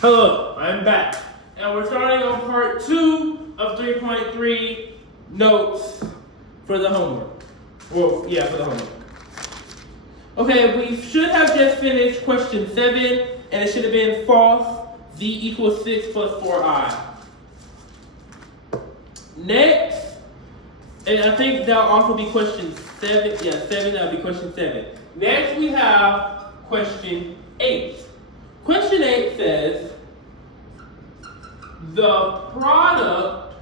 Hello, I'm back. And we're starting on part 2 of 3.3 notes for the homework. Well, yeah, for the homework. Okay, we should have just finished question 7, and it should have been false, z equals 6 plus 4i. Next, and I think that'll also be question 7. Yeah, 7, that'll be question 7. Next, we have question 8. Question 8 says, the product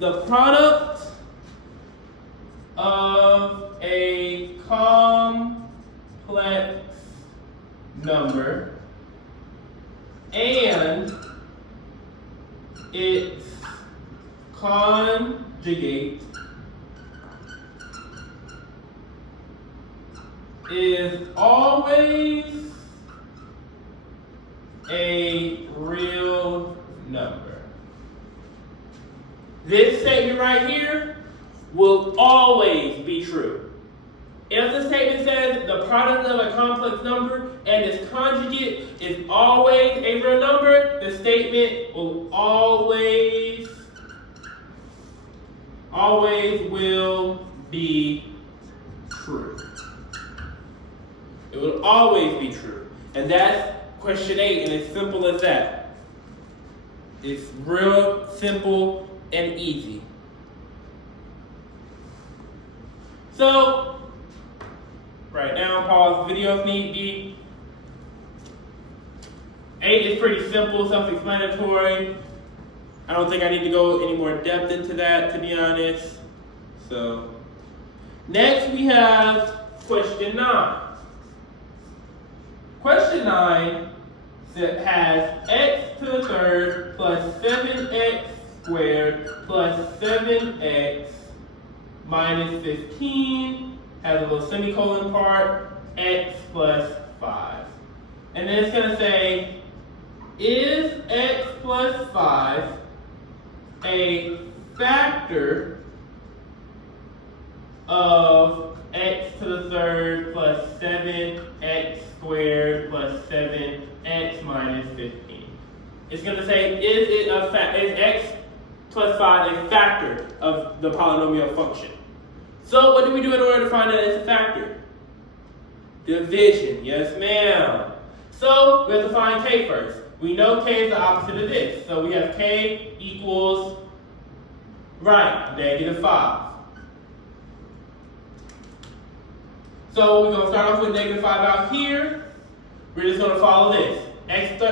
of a complex number and its conjugate is always a real number. This statement right here will always be true. If the statement says the product of a complex number and its conjugate is always a real number, the statement will always will be true. It will always be true. And that's question 8, and it's simple as that. It's real simple and easy. So, right now, pause the video if need be. 8 is pretty simple, self-explanatory. I don't think I need to go any more depth into that, to be honest. So, next we have question 9. Question 9 has x to the third plus 7x squared plus 7x minus 15, has a little semicolon part, x plus 5. And then it's going to say, is x plus 5 a factor of x to the third plus 7x squared plus 7x minus 15. It's going to say, is x plus 5 a factor of the polynomial function? So what do we do in order to find out it's a factor? Division, yes ma'am. So we have to find k first. We know k is the opposite of this. So we have k equals, right, -5. So we're going to start off with -5 out here. We're just going to follow this. X to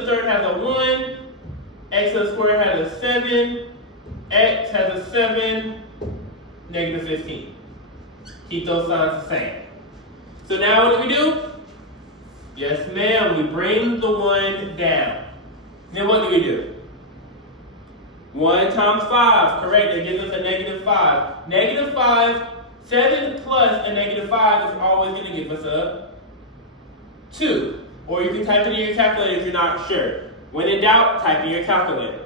the third has a 1. X to the square has a 7. X has a 7. -15. Keep those signs the same. So now what do? Yes, ma'am. We bring the 1 down. Then what do? 1 times 5. Correct. That gives us a -5. -5. 7 plus a -5 is always going to give us a 2. Or you can type it in your calculator if you're not sure. When in doubt, type in your calculator.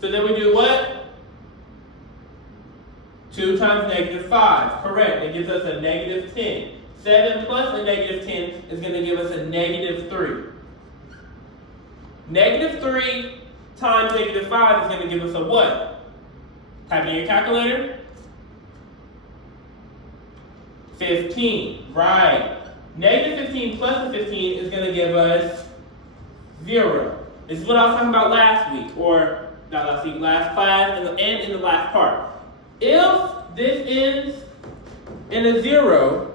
So then we do what? 2 times -5. Correct. It gives us a -10. 7 plus a -10 is going to give us a -3. -3 times -5 is going to give us a what? Type in your calculator. 15, right. -15 plus a 15 is going to give us 0. This is what I was talking about last week, or not last week, last class, and in the last part. If this ends in a 0,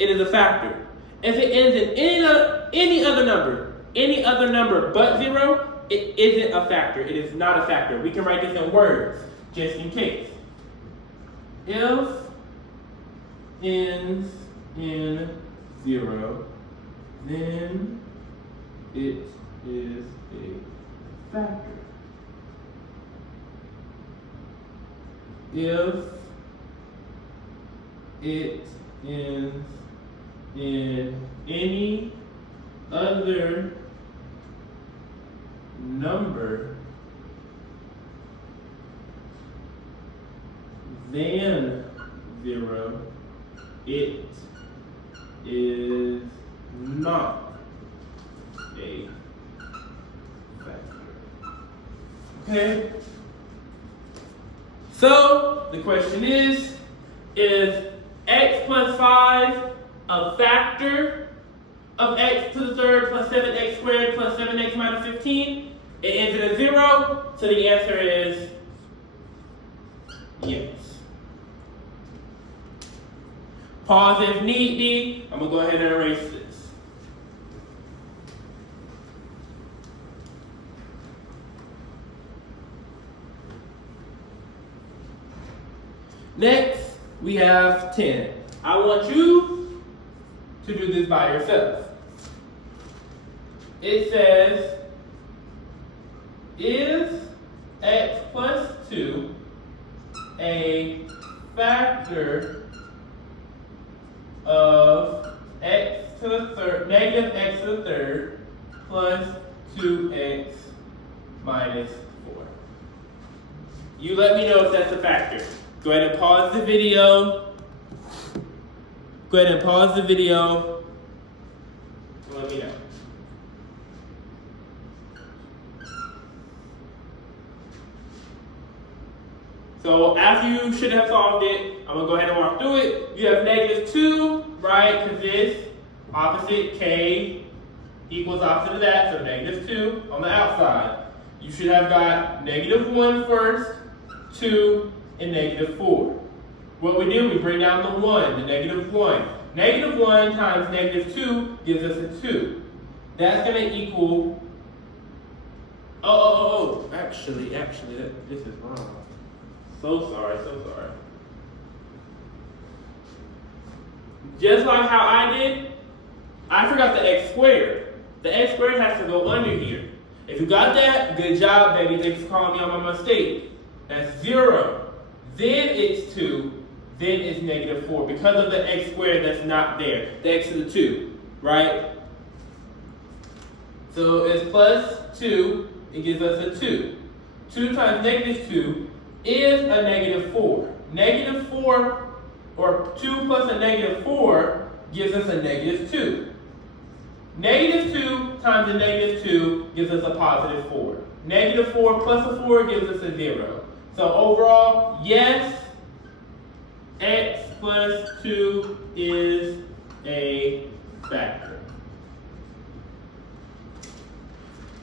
it is a factor. If it ends in any other number but 0, it isn't a factor. It is not a factor. We can write this in words, just in case. If ends in 0, then it is a factor. If it ends in any other number than 0, it is not a factor. Okay? So, the question is x plus 5 a factor of x to the third plus 7x squared plus 7x minus 15? It ends in a 0, so the answer is yes. Pause if need be. I'm going to go ahead and erase this. Next, we have 10. I want you to do this by yourself. It says, is x plus 2 a factor of x to the third, negative x to the third, plus 2x minus 4? You let me know if that's a factor. Go ahead and pause the video. Go ahead and pause the video. Let me know. So after you should have solved it, I'm going to go ahead and walk through it. You have negative 2, right? Because this opposite k equals opposite of that, so negative 2 on the outside. You should have got negative 1 first, 2, and negative 4. What we do, we bring down the 1, the negative 1. Negative 1 times negative 2 gives us a 2. That's going to equal, actually, this is wrong. So sorry. Just like how I did, I forgot the x squared. The x squared has to go under here. If you got that, good job, baby. Thanks for calling me on my mistake. That's 0. Then it's 2. Then it's negative 4 because of the x squared that's not there. The x to the 2, right? So it's plus 2. It gives us a 2. 2 times negative 2 is a negative 4. Negative 4, or 2 plus a negative 4, gives us a negative 2. Negative 2 times a negative 2 gives us a positive 4. Negative 4 plus a 4 gives us a 0. So overall, yes, x plus 2 is a factor.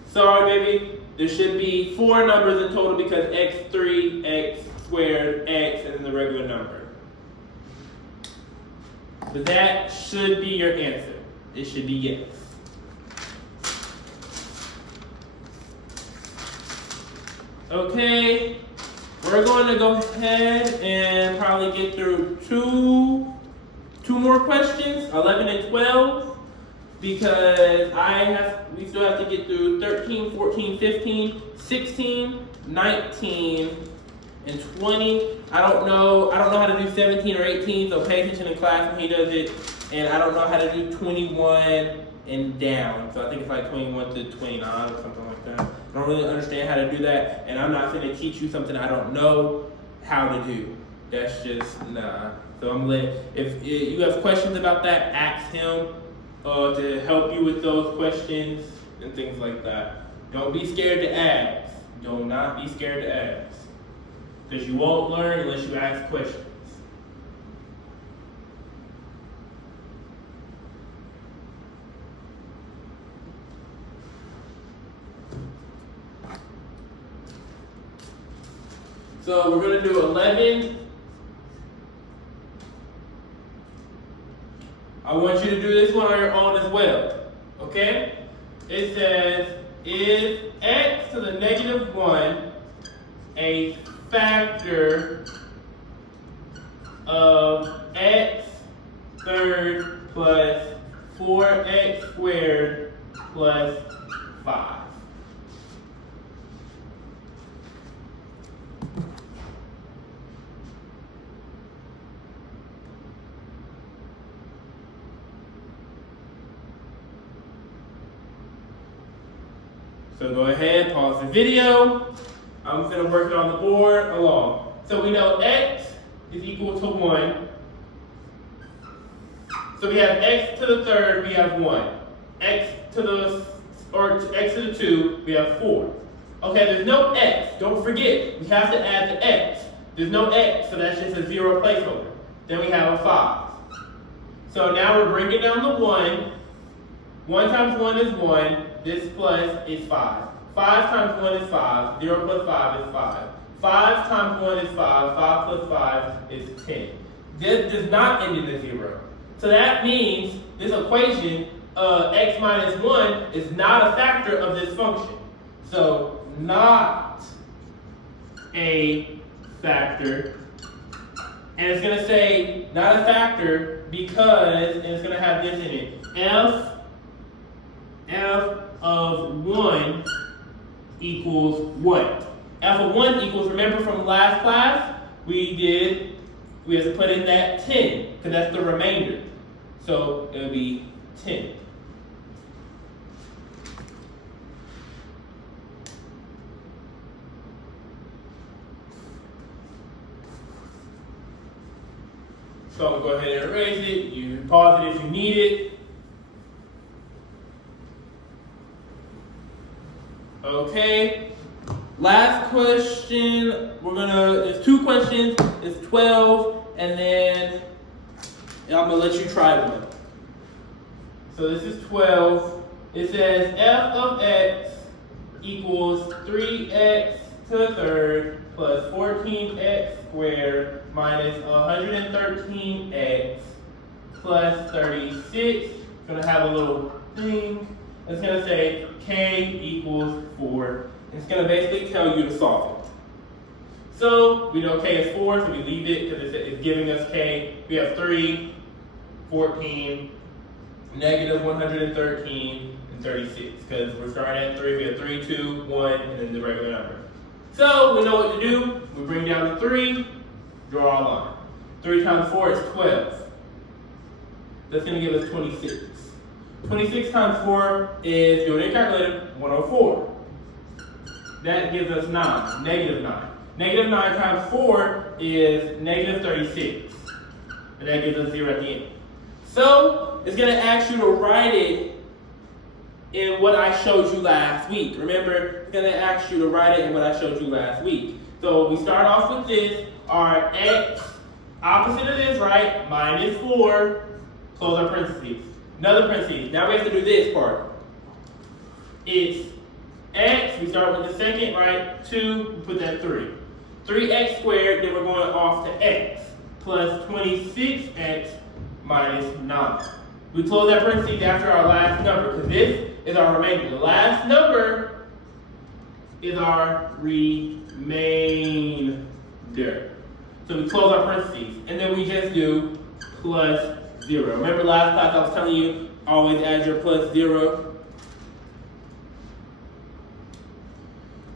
Sorry, baby. There should be 4 numbers in total because x3, x squared, x, and then the regular number. But that should be your answer. It should be yes. Okay, we're going to go ahead and probably get through two more questions, 11 and 12. Because we still have to get through 13, 14, 15, 16, 19, and 20. I don't know how to do 17 or 18, so pay attention in class when he does it. And I don't know how to do 21 and down. So I think it's like 21 to 29 or something like that. I don't really understand how to do that, and I'm not going to teach you something I don't know how to do. That's just, nah. So if you have questions about that, ask him. To help you with those questions and things like that. Don't be scared to ask. Do not be scared to ask. Because you won't learn unless you ask questions. So we're going to do 11. I want you to do this one on your own as well, okay? It says, is x to the negative 1 a factor of x third plus 4x squared plus 5? So go ahead, pause the video. I'm going to work it on the board along. So we know x is equal to 1. So we have x to the third, we have 1. x to the, or x to the 2, we have 4. Okay, there's no x. Don't forget, we have to add the x. There's no x, so that's just a 0 placeholder. Then we have a 5. So now we're bringing down the 1. 1 times 1 is 1. This plus is 5. 5 times 1 is 5. 0 plus 5 is 5. 5 times 1 is 5. 5 plus 5 is 10. This does not end in a 0. So that means this equation, x minus 1, is not a factor of this function. So not a factor. And it's going to say not a factor because, and it's going to have this in it. F of 1 equals what? F of 1 equals, remember from last class, we have to put in that 10, because that's the remainder. So it'll be 10. So I'm going to go ahead and erase it. You pause it if you need it. Okay. Last question. There's 2 questions. It's 12, and then I'm going to let you try one. So this is 12. It says f of x equals 3x to the third plus 14x squared minus 113x plus 36. It's going to have a little thing. It's going to say k equals 4. It's going to basically tell you to solve it. So we know k is 4, so we leave it because it's giving us k. We have 3, 14, negative 113, and 36. Because we're starting at 3, we have 3, 2, 1, and then the regular number. So we know what to do. We bring down the 3, draw a line. 3 times 4 is 12. That's going to give us 26. 26 times 4 is, do it in calculator, 104. That gives us 9, negative 9. Negative 9 times 4 is negative 36. And that gives us 0 at the end. So, it's going to ask you to write it in what I showed you last week. Remember, it's going to ask you to write it in what I showed you last week. So, we start off with this. Our x, opposite of this, right? Minus 4. Close our parentheses. Another parentheses. Now we have to do this part. It's x, we start with the second, right? 2, we put that 3. 3x squared, then we're going off to x, plus 26x minus 9. We close that parentheses after our last number, because this is our remainder. The last number is our remainder. So we close our parentheses, and then we just do plus 0. Remember last class I was telling you, always add your plus 0.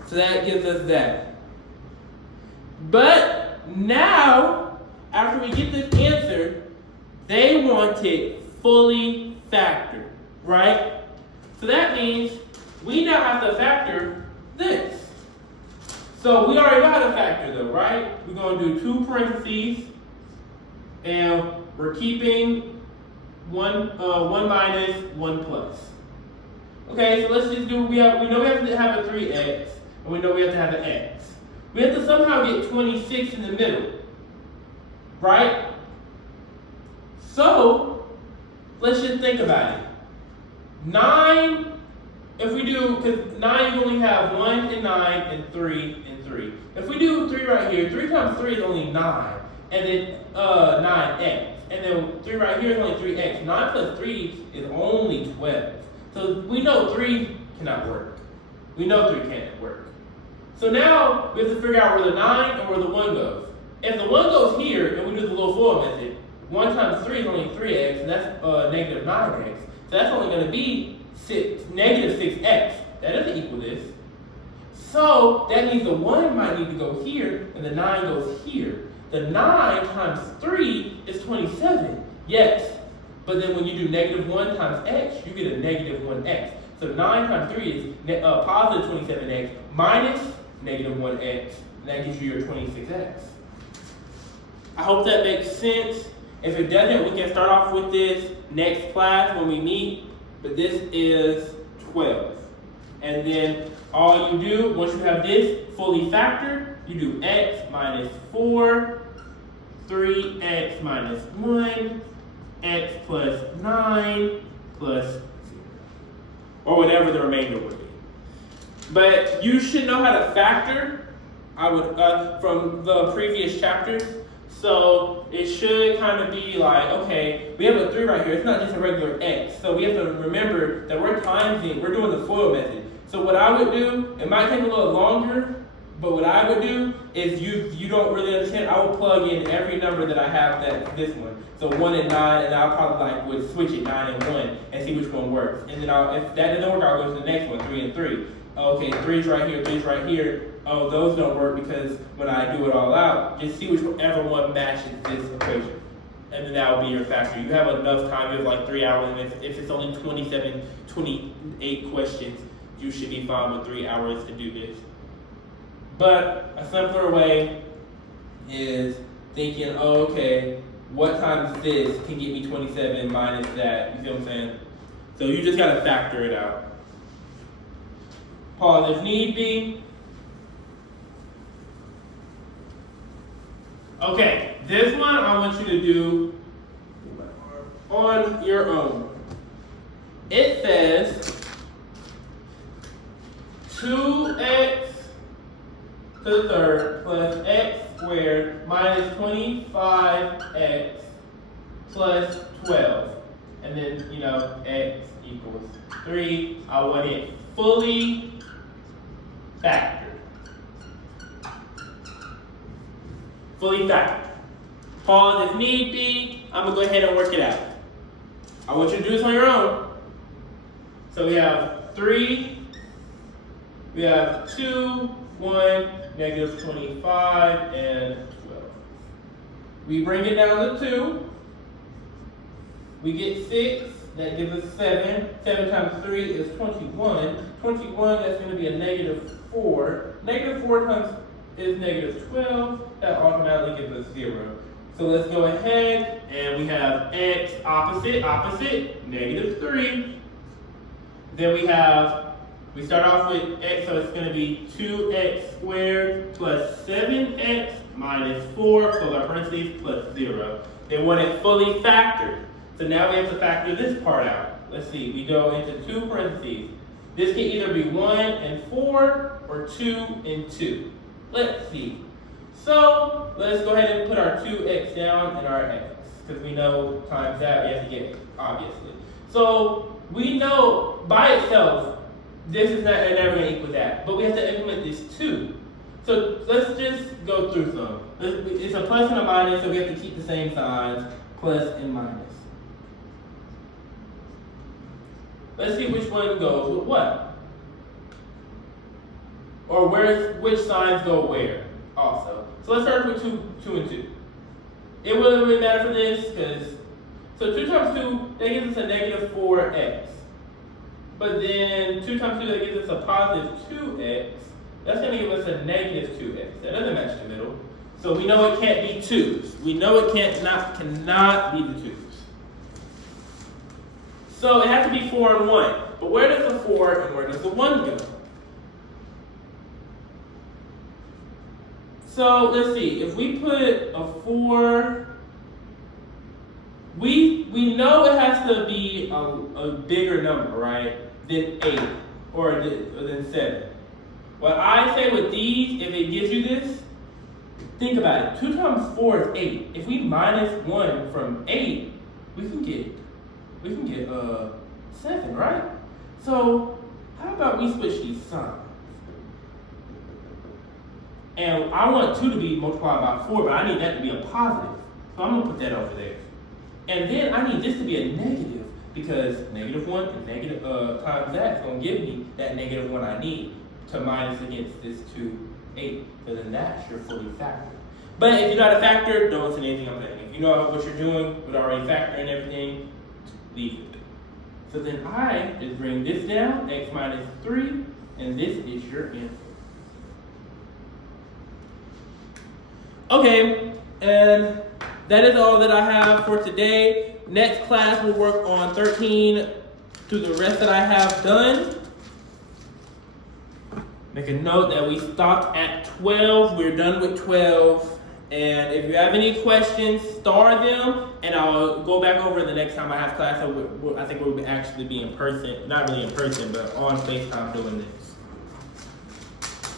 So that gives us that. But now, after we get this answer, they want it fully factored, right? So that means we now have to factor this. So we already know how to factor though, right? We're going to do 2 parentheses, and we're keeping 1 minus, 1 plus. Okay, so let's just do, we know we have to have a 3x, and we know we have to have an x. We have to somehow get 26 in the middle, right? So, let's just think about it. 9, if we do, because 9 you only have 1 and 9 and 3 and 3. If we do 3 right here, 3 times 3 is only 9, and then 9x. And then 3 right here is only 3x. 9 plus 3 is only 12. So we know 3 cannot work. We know 3 can't work. So now we have to figure out where the 9 and where the 1 goes. If the 1 goes here, and we do the little FOIL method, 1 times 3 is only 3x, and that's negative 9x. So that's only going to be negative 6x. That doesn't equal this. So that means the 1 might need to go here, and the 9 goes here. The 9 times 3 is 27. Yes. But then when you do negative 1 times x, you get a negative 1x. So 9 times 3 is positive 27x minus negative 1x. And that gives you your 26x. I hope that makes sense. If it doesn't, we can start off with this next class when we meet. but this is 12. And then all you do, once you have this fully factored, you do x minus 4, 3x minus 1, x plus 9 plus 0. Or whatever the remainder would be. But you should know how to factor, I would, from the previous chapters. So it should kind of be like, okay, we have a 3 right here. It's not just a regular x. So we have to remember that we're doing the FOIL method. So what I would do, it might take a little longer, but what I would do is you don't really understand, I would plug in every number that I have this one. So 1 and 9, and I'll probably would switch it 9 and 1 and see which one works. And then if that doesn't work, I'll go to the next one, 3 and 3. Okay, 3's right here, 3's right here. Oh, those don't work because when I do it all out, just see whichever one matches this equation. And then that will be your factor. You have enough time, you have like 3 hours, and if it's only 28 questions, you should be fine with 3 hours to do this. But a simpler way is thinking, oh, okay, what times this can get me 27 minus that? You see what I'm saying? So you just gotta factor it out. Pause if need be. Okay, this one I want you to do on your own. It says 2x to the third plus x squared minus 25x plus 12. And then, x equals 3. I want it fully factored. Fully factored. Pause if need be. I'm going to go ahead and work it out. I want you to do this on your own. So we have 3. We have 2, 1, negative 25, and 12. We bring it down to 2. We get 6. That gives us 7. 7 times 3 is 21. 21, that's going to be a negative 4. Negative 4 times is negative 12. That automatically gives us 0. So let's go ahead and we have x opposite, negative 3. Then we start off with x, so it's going to be 2x squared plus 7x minus 4, close our parentheses, plus 0. They want it fully factored. So now we have to factor this part out. Let's see, we go into 2 parentheses. This can either be 1 and 4 or 2 and 2. Let's see. So let's go ahead and put our 2x down and our x, because we know times that we have to get, obviously. So we know by itself, this is never going to equal that, but we have to implement this 2. So let's just go through some. It's a plus and a minus, so we have to keep the same signs, plus and minus. Let's see which one goes with what. Or which signs go where also. So let's start with 2 and 2. It wouldn't really matter for this, because, so 2 times 2, that gives us a negative 4x. But then 2 times 2, that gives us a positive 2x. That's going to give us a negative 2x. That doesn't match the middle. So we know it can't be 2's. We know it cannot be the 2's. So it has to be 4 and 1. But where does the 4 and where does the 1 go? So let's see. If we put a 4, we know it has to be a bigger number, right, than 8 or than 7. What I say with these, if it gives you this, think about it. 2 times 4 is 8. If we minus 1 from 8, we can get 7, right? So how about we switch these signs? And I want 2 to be multiplied by 4, but I need that to be a positive. So I'm going to put that over there. And then I need this to be a negative, because negative 1 and negative times that is going to give me that negative 1 I need to minus against this 2, 8. So then that's your fully factored. But if you're not a factor, don't listen to anything I'm saying. If you know what you're doing with already factoring everything, leave it. So then I just bring this down, x minus 3, and this is your answer. Okay, and that is all that I have for today. Next class we'll work on 13 through through the rest that I have done. Make a note that we stopped at 12. We're done with 12. And if you have any questions, star them, and I'll go back over the next time I have class. So I think we'll actually be in person, not really in person, but on FaceTime doing this.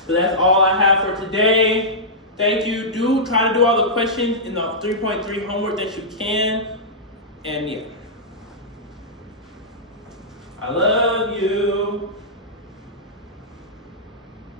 So that's all I have for today. Thank you. Do try to do all the questions in the 3.3 homework that you can. And yeah. I love you.